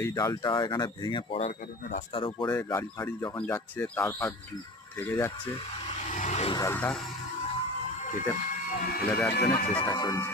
এই ডালটা এখানে ভেঙে পড়ার কারণে রাস্তার উপরে গাড়ি ফাড়ি যখন যাচ্ছে তার ফার থেকে যাচ্ছে। এই ডালটা কেটে ফেলে দেওয়ার জন্য চেষ্টা চলছে।